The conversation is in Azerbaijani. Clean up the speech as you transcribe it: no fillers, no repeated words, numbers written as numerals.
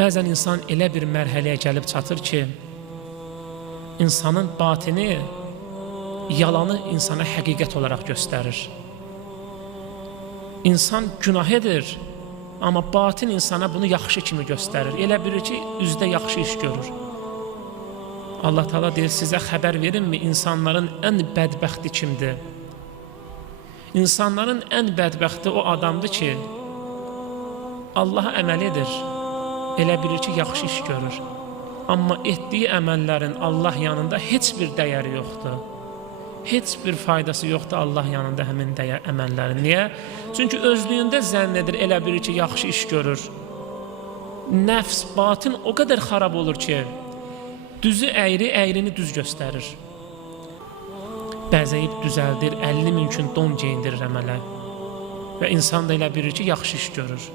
Bəzən insan elə bir mərhələyə gəlib çatır ki, insanın batini yalanı insana həqiqət olaraq göstərir. İnsan günah edir, amma batin insana bunu yaxşı kimi göstərir. Elə bilir ki, üzdə yaxşı iş görür. Allah Teala deyir, sizə xəbər verinmi, insanların ən bədbəxti kimdir? İnsanların ən bədbəxti o adamdır ki, Allaha əməl edir, elə bilir ki, yaxşı iş görür. Amma etdiyi əməllərin Allah yanında heç bir dəyəri yoxdur. Heç bir faydası yoxdur Allah yanında həmin əməllərin. Niyə? Çünki özlüyündə zənn edir, elə bilir ki, yaxşı iş görür. Nəfs, batin o qədər xarab olur ki, düzü əyri, əyrini düz göstərir. Bəzəyib düzəldir, 50 mümkün don geyindirir əmələ. Və insan da elə bilir ki, yaxşı iş görür.